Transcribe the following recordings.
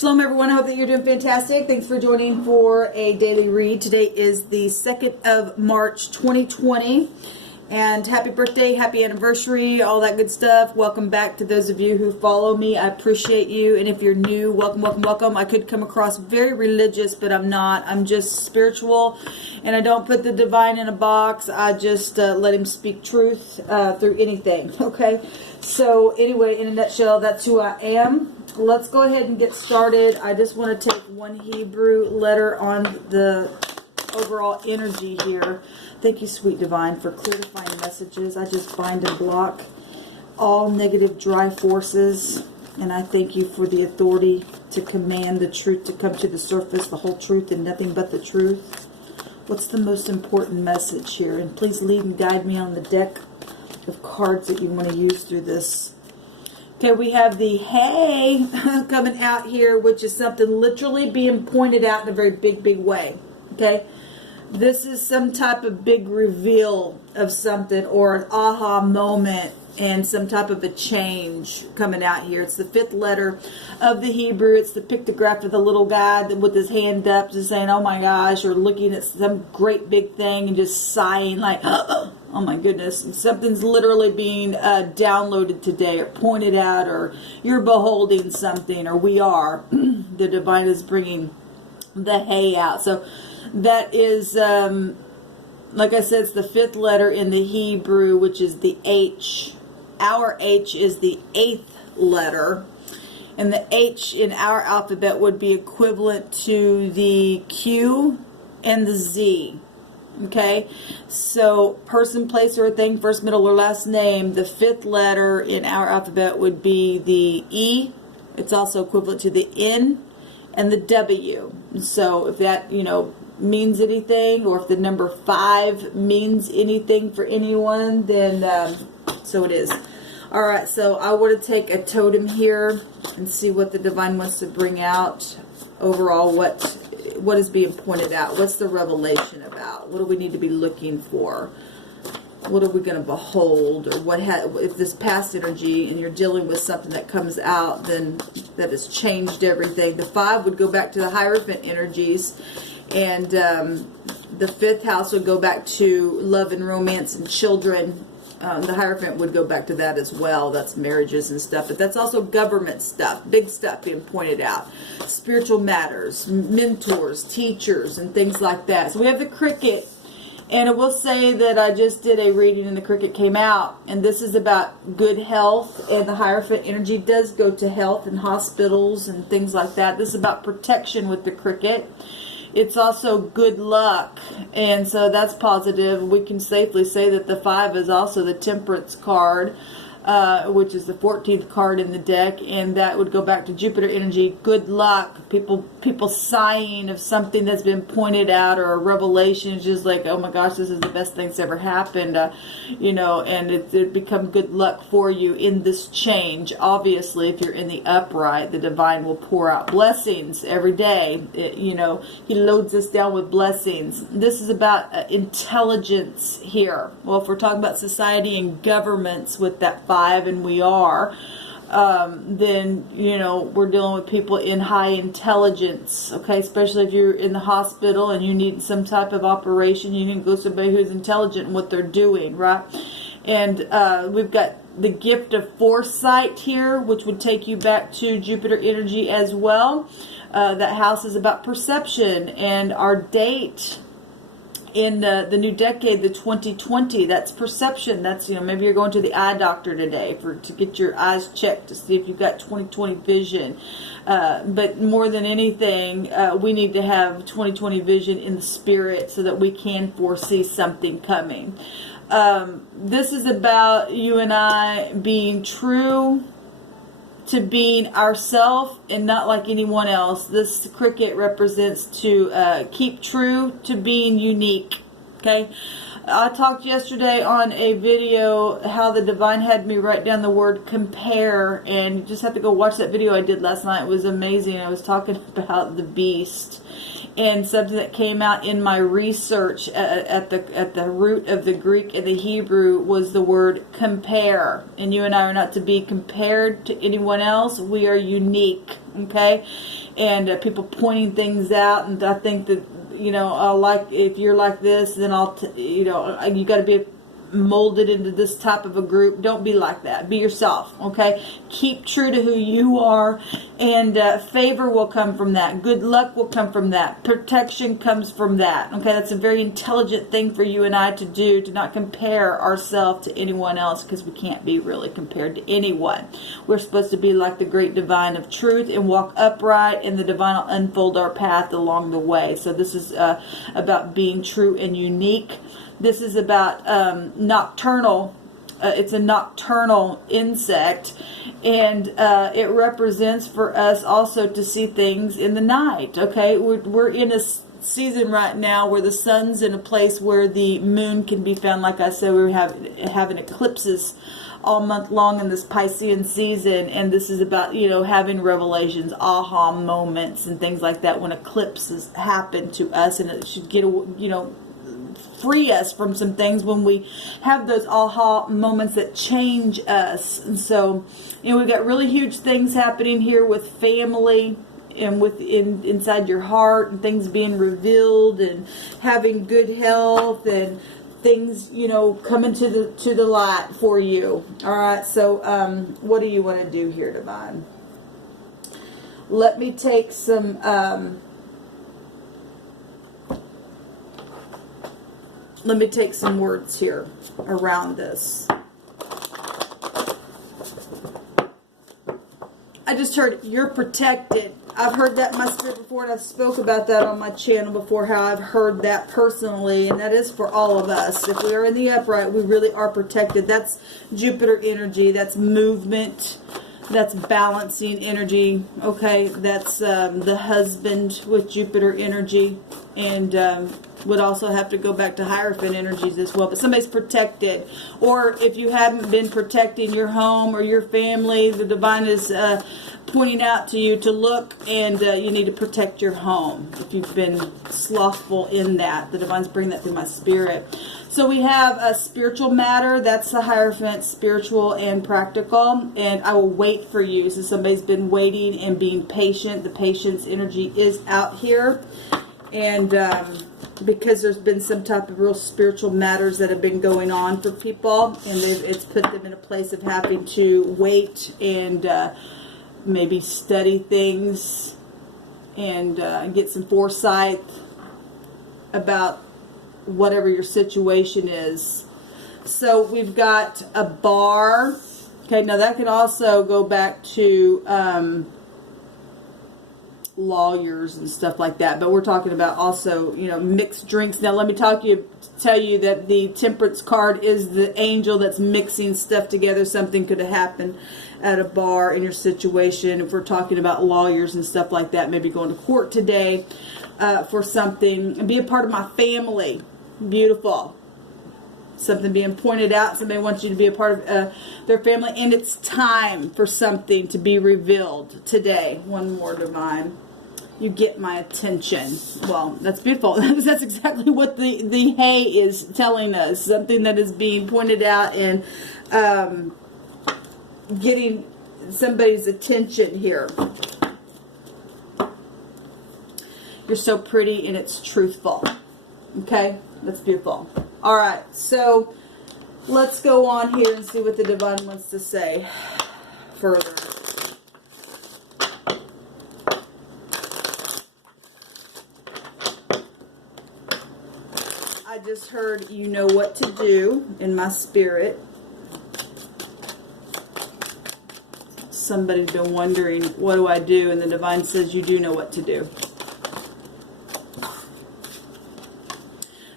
Shalom everyone, I hope that you're doing fantastic. Thanks for joining for a daily read. Today is the 2nd of March 2020. And happy birthday, happy anniversary, all that good stuff. Welcome back to those of you who follow me. I appreciate you. And if you're new, welcome, welcome, welcome. I could come across very religious, but I'm not. I'm just spiritual. And I don't put the divine in a box. I just let him speak truth through anything. Okay? So anyway, in a nutshell, that's who I am. Let's go ahead and get started. I just want to take one Hebrew letter on the overall energy here. Thank you, sweet divine, for clarifying messages. I just bind and block all negative dry forces. And I thank you for the authority to command the truth to come to the surface, the whole truth and nothing but the truth. What's the most important message here? And please lead and guide me on the deck of cards that you want to use through this. Okay, we have the hey coming out here, which is something literally being pointed out in a very big, big way. Okay, this is some type of big reveal of something or an aha moment and some type of a change coming out here. It's the 5th letter of the Hebrew. It's the pictograph of the little guy with his hand up just saying, oh my gosh, or looking at some great big thing and just sighing like, oh my goodness. Something's literally being downloaded today or pointed out, or you're beholding something, or we are. The divine is bringing the hay out. So that is, like I said, it's the 5th letter in the Hebrew, which is the H. Our H is the 8th letter. And the H in our alphabet would be equivalent to the Q and the Z. Okay, so person, place, or thing, first, middle, or last name. The 5th letter in our alphabet would be the E. It's also equivalent to the N and the W. So if that, means anything, or if the number 5 means anything for anyone, then so it is. All right, so I want to take a totem here and see what the divine wants to bring out overall. What is being pointed out? What's the revelation about? What do we need to be looking for? What are we going to behold? Or if this past energy and you're dealing with something that comes out, then that has changed everything. The 5 would go back to the Hierophant energies, and the 5th house would go back to love and romance and children. The Hierophant would go back to that as well. That's marriages and stuff. But that's also government stuff, big stuff being pointed out. Spiritual matters, mentors, teachers, and things like that. So we have the cricket. And I will say that I just did a reading and the cricket came out. And this is about good health. And the Hierophant energy does go to health and hospitals and things like that. This is about protection with the cricket. It's also good luck, and so that's positive. We can safely say that the 5 is also the Temperance card, which is the 14th card in the deck, and that would go back to Jupiter energy. Good luck. People sighing of something that's been pointed out, or a revelation. It's just like, oh my gosh, this is the best thing that's ever happened, and it become good luck for you in this change. Obviously, if you're in the upright, the divine will pour out blessings every day. He loads us down with blessings. This is about intelligence here. Well, if we're talking about society and governments with that 5, and we are, then we're dealing with people in high intelligence. Okay, especially if you're in the hospital and you need some type of operation, you need to go to somebody who's intelligent in what they're doing, right? And we've got the gift of foresight here, which would take you back to Jupiter energy as well. That house is about perception, and our date in the new decade, the 2020, that's perception. That's, maybe you're going to the eye doctor today to get your eyes checked to see if you've got 2020 vision. But more than anything, we need to have 2020 vision in the spirit so that we can foresee something coming. This is about you and I being true to being ourselves and not like anyone else. This cricket represents to keep true to being unique. Okay, I talked yesterday on a video how the divine had me write down the word compare, and you just have to go watch that video I did last night. It was amazing. I was talking about the beast, and something that came out in my research at the root of the Greek and the Hebrew was the word compare. And you and I are not to be compared to anyone else. We are unique, okay? and people pointing things out. And I think that, you know, like, if you're like this, then you know, you got to be molded into this type of a group. Don't be like that. Be yourself, okay? Keep true to who you are, and favor will come from that. Good luck will come from that. Protection comes from that, okay? That's a very intelligent thing for you and I to do, to not compare ourselves to anyone else, because we can't be really compared to anyone. We're supposed to be like the great divine of truth and walk upright, and the divine will unfold our path along the way. So this is about being true and unique. This is about nocturnal. It's a nocturnal insect, and it represents for us also to see things in the night. Okay, we're in a season right now where the sun's in a place where the moon can be found. Like I said, we're having eclipses all month long in this Piscean season, and this is about, you know, having revelations, aha moments, and things like that when eclipses happen to us, and it should get, you know, free us from some things when we have those aha moments that change us. And so, you know, we've got really huge things happening here with family and inside your heart, and things being revealed, and having good health, and things, you know, coming to the light for you. All right, so what do you want to do here, divine? Let me take some words here around this. I just heard you're protected. I've heard that in my spirit before, and I've spoke about that on my channel before, how I've heard that personally, and that is for all of us. If we are in the upright, we really are protected. That's Jupiter energy. That's movement. That's balancing energy. Okay, that's the husband with Jupiter energy, and would also have to go back to Hierophant energies as well. But somebody's protected, or if you haven't been protecting your home or your family, the divine is pointing out to you to look, and you need to protect your home. If you've been slothful in that, the divine's bringing that through my spirit. So we have a spiritual matter. That's the Hierophant, spiritual and practical. And I will wait for you. So somebody's been waiting and being patient. The patience energy is out here. And because there's been some type of real spiritual matters that have been going on for people, and it's put them in a place of having to wait and maybe study things and get some foresight about whatever your situation is. So we've got a bar. Okay, now that can also go back to lawyers and stuff like that, but we're talking about also, you know, mixed drinks. Now let me tell you that the Temperance card is the angel that's mixing stuff together. Something could have happened at a bar in your situation. If we're talking about lawyers and stuff like that, maybe going to court today for something, and be a part of my family. Beautiful. Something being pointed out. Somebody wants you to be a part of their family, and it's time for something to be revealed today. One more, divine. You get my attention. Well, that's beautiful. That's exactly what the hay is telling us. Something that is being pointed out, and getting somebody's attention here. You're so pretty, and it's truthful. Okay? That's beautiful. All right, so let's go on here and see what the divine wants to say further. I just heard you know what to do in my spirit. Somebody's been wondering, what do I do? And the divine says you do know what to do.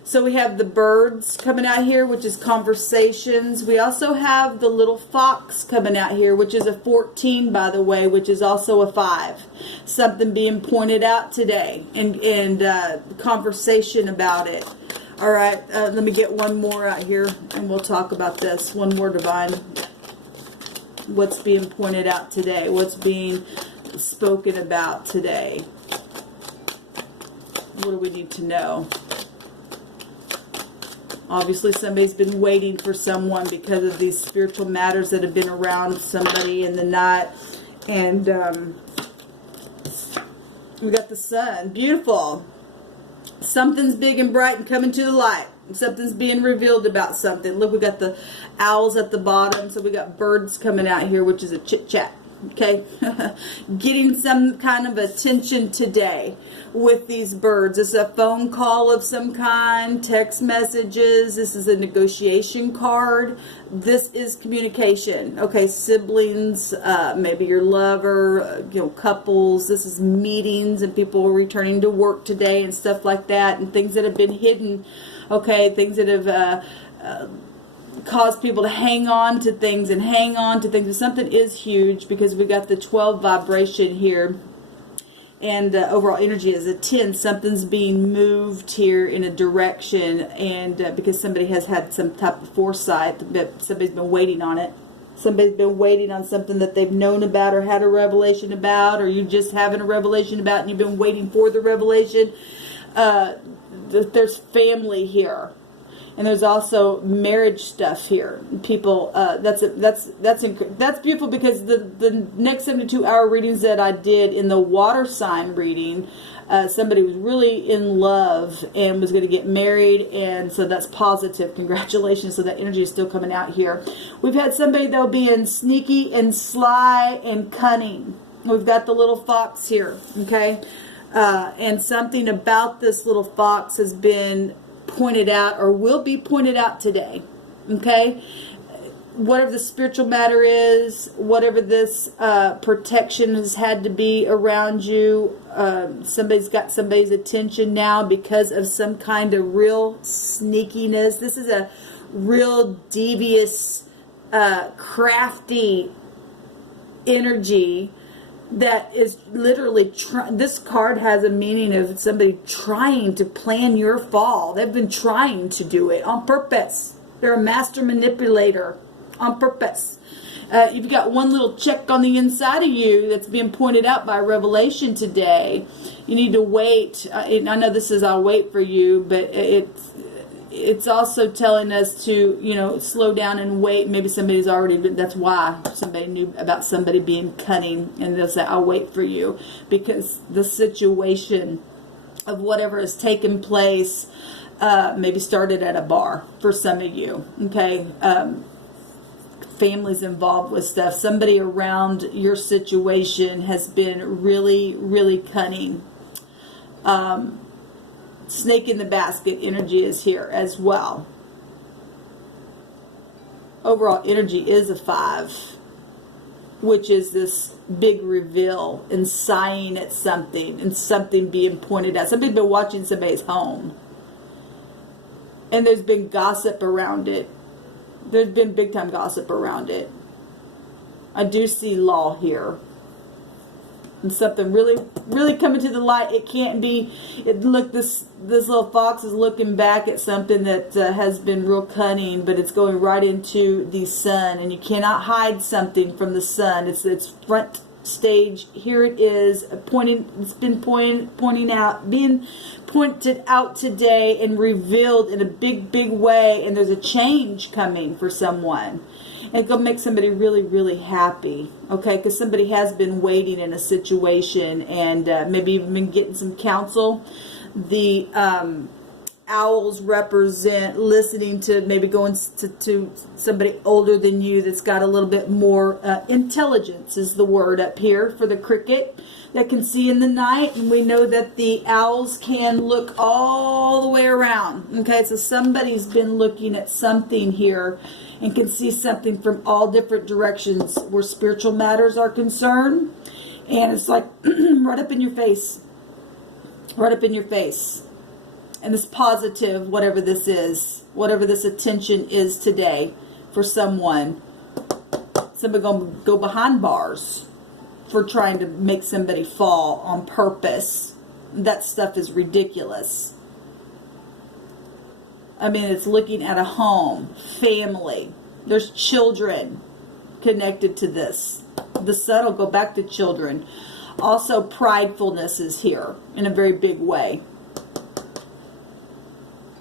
So we have the birds coming out here, which is conversations. We also have the little fox coming out here, which is a 14, by the way, which is also a 5. Something being pointed out today, and conversation about it. All right, let me get one more out here, and we'll talk about this. One more, divine. What's being pointed out today? What's being spoken about today? What do we need to know? Obviously, somebody's been waiting for someone because of these spiritual matters that have been around somebody in the night. And We got the sun. Beautiful. Something's big and bright and coming to the light. Something's being revealed about something. Look, we got the owls at the bottom. So we got birds coming out here, which is a chit chat. Okay. Getting some kind of attention today with these birds. This is a phone call of some kind, text messages. This is a negotiation card. This is communication. Okay, siblings, maybe your lover, couples. This is meetings and people returning to work today and stuff like that, and things that have been hidden. Okay, things that have cause people to hang on to things and hang on to things. But something is huge because we got the 12 vibration here, and overall energy is a 10. Something's being moved here in a direction, and because somebody has had some type of foresight, somebody's been waiting on it. Somebody's been waiting on something that they've known about or had a revelation about, or you just having a revelation about and you've been waiting for the revelation. There's family here. And there's also marriage stuff here. People, that's beautiful, because the next 72-hour readings that I did in the water sign reading, somebody was really in love and was going to get married, and so that's positive. Congratulations. So that energy is still coming out here. We've had somebody, though, being sneaky and sly and cunning. We've got the little fox here, okay? And something about this little fox has been pointed out, or will be pointed out today. Okay, whatever the spiritual matter is, whatever this protection has had to be around you, somebody's got somebody's attention now because of some kind of real sneakiness. This is a real devious, crafty energy that is literally this card has a meaning of somebody trying to plan your fall. They've been trying to do it on purpose. They're a master manipulator on purpose. You've got one little check on the inside of you that's being pointed out by revelation today. You need to wait. I know this is I'll wait for you, but it's also telling us to, slow down and wait. Maybe somebody's already been, that's why somebody knew about somebody being cunning, and they'll say, I'll wait for you, because the situation of whatever has taken place maybe started at a bar for some of you, okay? Families involved with stuff. Somebody around your situation has been really, really cunning. Snake in the basket energy is here as well. Overall energy is a 5, which is this big reveal and sighing at something and something being pointed out. Somebody's been watching somebody's home, and there's been gossip around it. There's been big time gossip around it. I do see law here. And something really, really coming to the light. It can't be. Look, this little fox is looking back at something that has been real cunning, but it's going right into the sun, and you cannot hide something from the sun. It's front stage. Here it is, pointing. It's been pointing out, being pointed out today and revealed in a big, big way. And there's a change coming for someone. And it's going to make somebody really, really happy, okay? Because somebody has been waiting in a situation and maybe even been getting some counsel. The owls represent listening to, maybe going to somebody older than you that's got a little bit more intelligence is the word up here for the cricket that can see in the night. And we know that the owls can look all the way around, okay? So somebody's been looking at something here and can see something from all different directions where spiritual matters are concerned. And it's like right up in your face. Right up in your face. And this positive, whatever this is, whatever this attention is today for someone. Somebody going to go behind bars for trying to make somebody fall on purpose. That stuff is ridiculous. I mean, it's looking at a home, family. There's children connected to this. The sun will go back to children. Also, pridefulness is here in a very big way.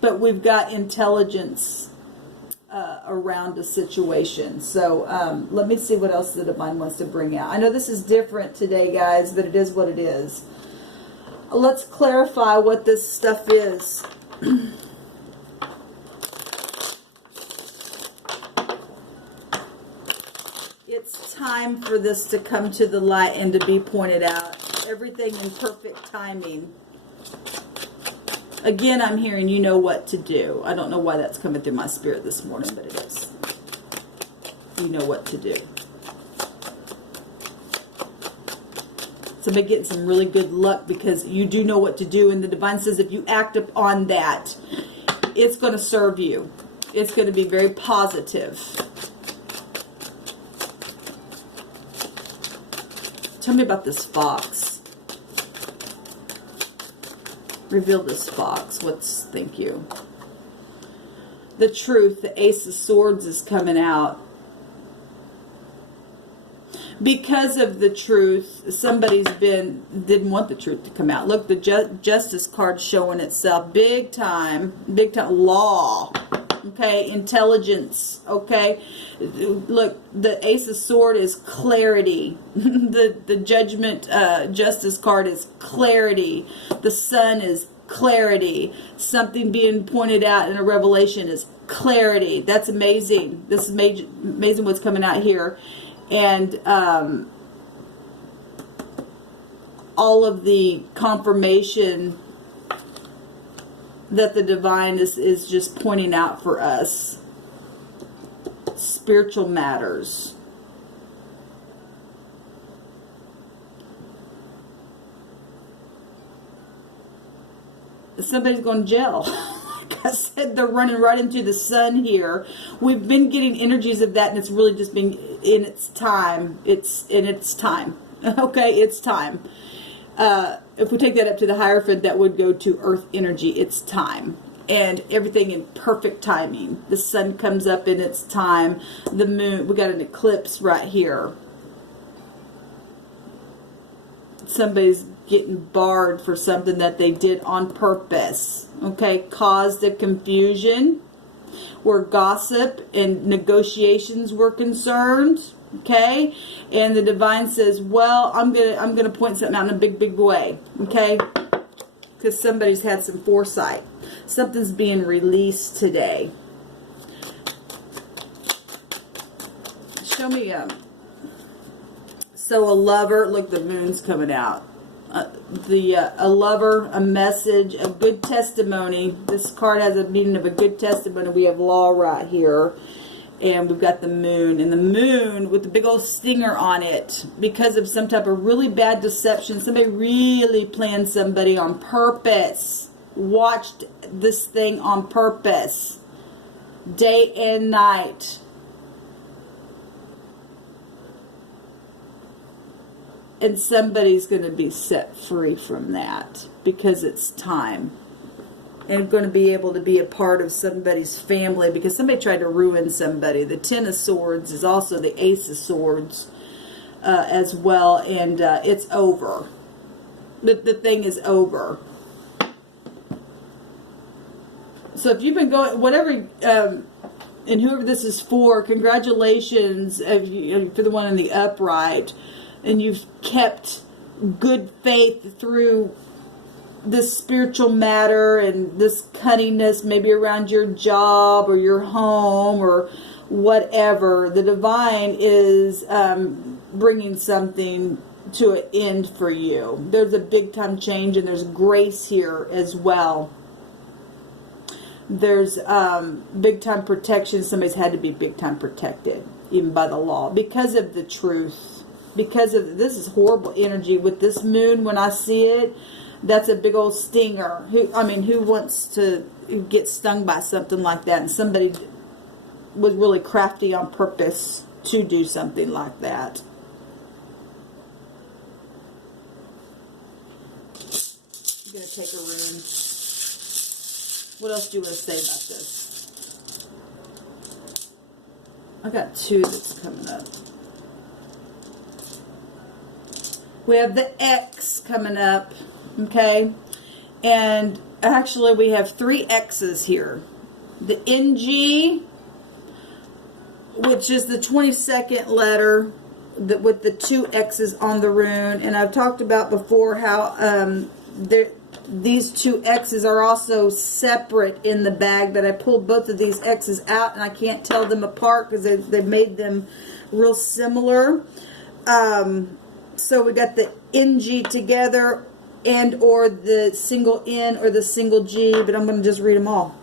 But we've got intelligence around the situation. So let me see what else the divine wants to bring out. I know this is different today, guys, but it is what it is. let's clarify what this stuff is. It's time for this to come to the light and to be pointed out. Everything in perfect timing. Again, I'm hearing you know what to do. I don't know why that's coming through my spirit this morning, but it is. You know what to do. Somebody getting some really good luck because you do know what to do. And the divine says if you act upon that, it's going to serve you. It's going to be very positive. Tell me about this fox. Reveal this fox. Thank you. The truth, the Ace of Swords is coming out. Because of the truth, somebody's didn't want the truth to come out. Look, the Justice card showing itself. Big time law. Okay, intelligence. Okay, look, the Ace of Swords is clarity. the Judgment Justice card is clarity. The Sun is clarity. Something being pointed out in a revelation is clarity. That's amazing. This is amazing what's coming out here. And all of the confirmation that the divine is just pointing out for us. Spiritual matters. Somebody's going to jail. Like I said, they're running right into the sun here. We've been getting energies of that, and it's really just been in its time. It's in its time. Okay, it's time. If we take that up to the Hierophant, that would go to Earth energy. It's time. And everything in perfect timing. The sun comes up in its time. The moon, we got an eclipse right here. Somebody's getting barred for something that they did on purpose. Okay, caused a confusion where gossip and negotiations were concerned. Okay, and the divine says, well, I'm gonna point something out in a big way. Okay, because somebody's had some foresight. Something's being released today. Show me so a lover, look, the moon's coming out. A lover, a message, a good testimony. This card has a meaning of a good testimony. We have law right here. And we've got the moon. And the moon with the big old stinger on it. Because of some type of really bad deception. Somebody really planned somebody on purpose. Watched this thing on purpose. Day and night. And somebody's going to be set free from that. Because it's time. And going to be able to be a part of somebody's family because somebody tried to ruin somebody. The Ten of Swords is also the Ace of Swords as well, and it's over. The thing is over. So if you've been going, whatever, and whoever this is for, congratulations for the one in the upright, and you've kept good faith through this spiritual matter and this cunningness maybe around your job or your home or whatever. The divine is bringing something to an end for you. There's a big time change and there's grace here as well. There's big time protection. Somebody's had to be big time protected even by the law because of the truth. Because of this is horrible energy with this moon when I see it. That's a big old stinger. Who wants to get stung by something like that? And somebody was really crafty on purpose to do something like that. I'm going to take a rune. What else do you want to say about this? I got two that's coming up. We have the X coming up. Okay, and actually we have 3 X's here. The NG, which is the 22nd letter with the 2 X's on the rune. And I've talked about before how these two X's are also separate in the bag, but I pulled both of these X's out and I can't tell them apart because they've made them real similar. So we got the NG together and or the single N or the single G, but I'm going to just read them all.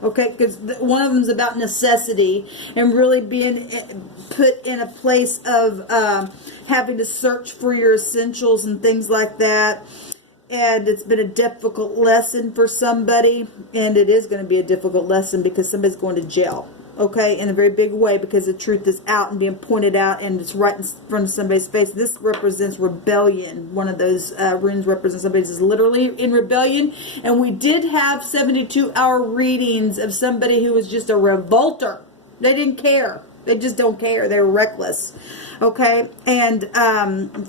Okay, because one of them is about necessity and really being put in a place of having to search for your essentials and things like that. And it's been a difficult lesson for somebody, and it is going to be a difficult lesson because somebody's going to jail, okay, in a very big way because the truth is out and being pointed out, and it's right in front of somebody's face. This represents rebellion. One of those runes represents somebody who's literally in rebellion, and we did have 72-hour readings of somebody who was just a revolter. They didn't care. They just don't care. They're reckless, okay, and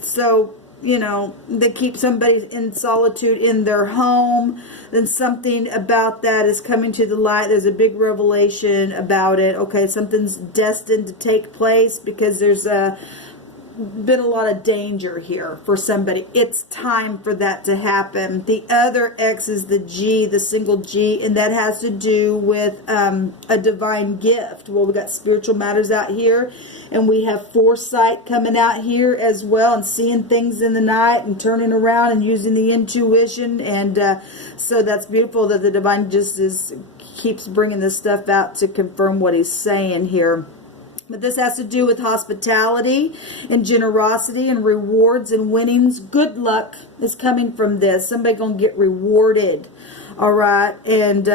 so... you know, they keep somebody in solitude in their home, then something about that is coming to the light. There's a big revelation about it. Okay, something's destined to take place because there's been a lot of danger here for somebody. It's time for that to happen. The other X is the G, the single G, and that has to do with a divine gift. Well, we got spiritual matters out here, and we have foresight coming out here as well, and seeing things in the night and turning around and using the intuition. And so that's beautiful that the divine justice keeps bringing this stuff out to confirm what he's saying here. But this has to do with hospitality and generosity and rewards and winnings. Good luck is coming from this. Somebody going to get rewarded. All right. And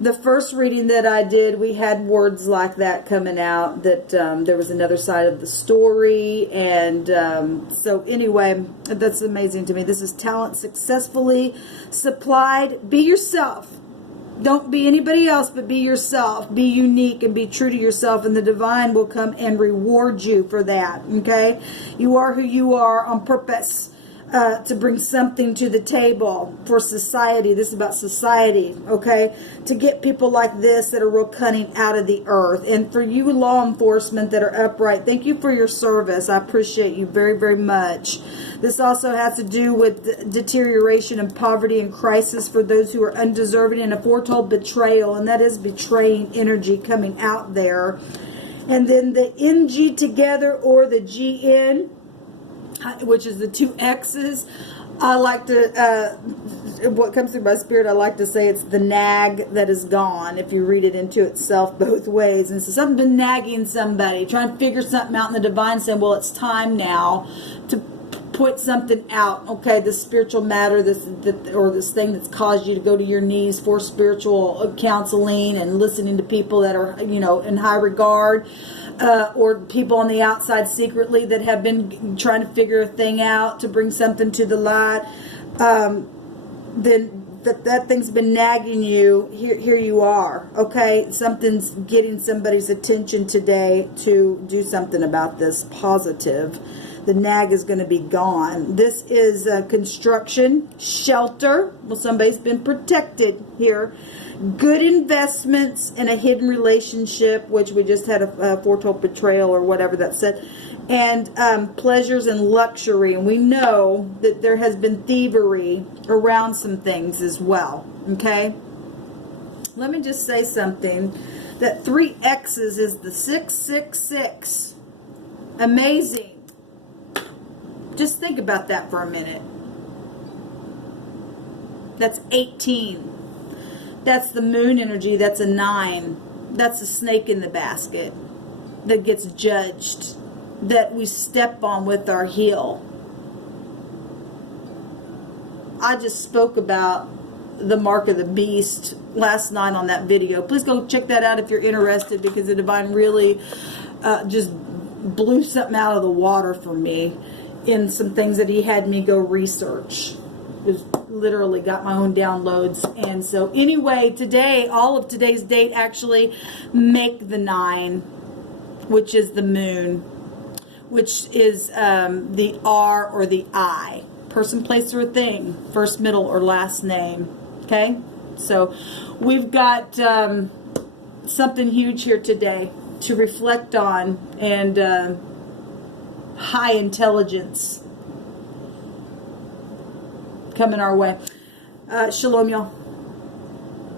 the first reading that I did, we had words like that coming out, that there was another side of the story. And so anyway, that's amazing to me. This is talent successfully supplied. Be yourself. Don't be anybody else, but be yourself. Be unique and be true to yourself, and the divine will come and reward you for that, okay? You are who you are on purpose to bring something to the table for society. This is about society, okay? To get people like this that are real cunning out of the earth. And for you law enforcement that are upright, thank you for your service. I appreciate you very, very much. This also has to do with deterioration and poverty and crisis for those who are undeserving, and a foretold betrayal, and that is betraying energy coming out there. And then the NG together or the GN, which is the two X's. I like to, what comes through my spirit, I like to say it's the nag that is gone, if you read it into itself both ways. And so something's been nagging somebody, trying to figure something out, in the divine saying, well, it's time now to put something out, okay? This spiritual matter, or this thing that's caused you to go to your knees for spiritual counseling and listening to people that are, you know, in high regard. Or people on the outside secretly that have been trying to figure a thing out to bring something to the light, then that thing's been nagging you. Here you are, okay? Something's getting somebody's attention today to do something about this positive. The nag is going to be gone. This is construction, shelter. Well, somebody's been protected here. Good investments in a hidden relationship, which we just had a foretold betrayal or whatever that said. And pleasures and luxury. And we know that there has been thievery around some things as well. Okay? Let me just say something. That 3 X's is the 666. Amazing. Just think about that for a minute. That's 18. That's the moon energy. That's a 9. That's a snake in the basket that gets judged, that we step on with our heel. I just spoke about the mark of the beast last night on that video. Please go check that out if you're interested, because the divine really just blew something out of the water for me in some things that he had me go research. Just literally got my own downloads. And so anyway, today, all of today's date actually make the 9, which is the moon, which is the R or the I. Person, place, or thing. First, middle, or last name. Okay? So we've got something huge here today to reflect on, and high intelligence. coming our way. Shalom, y'all.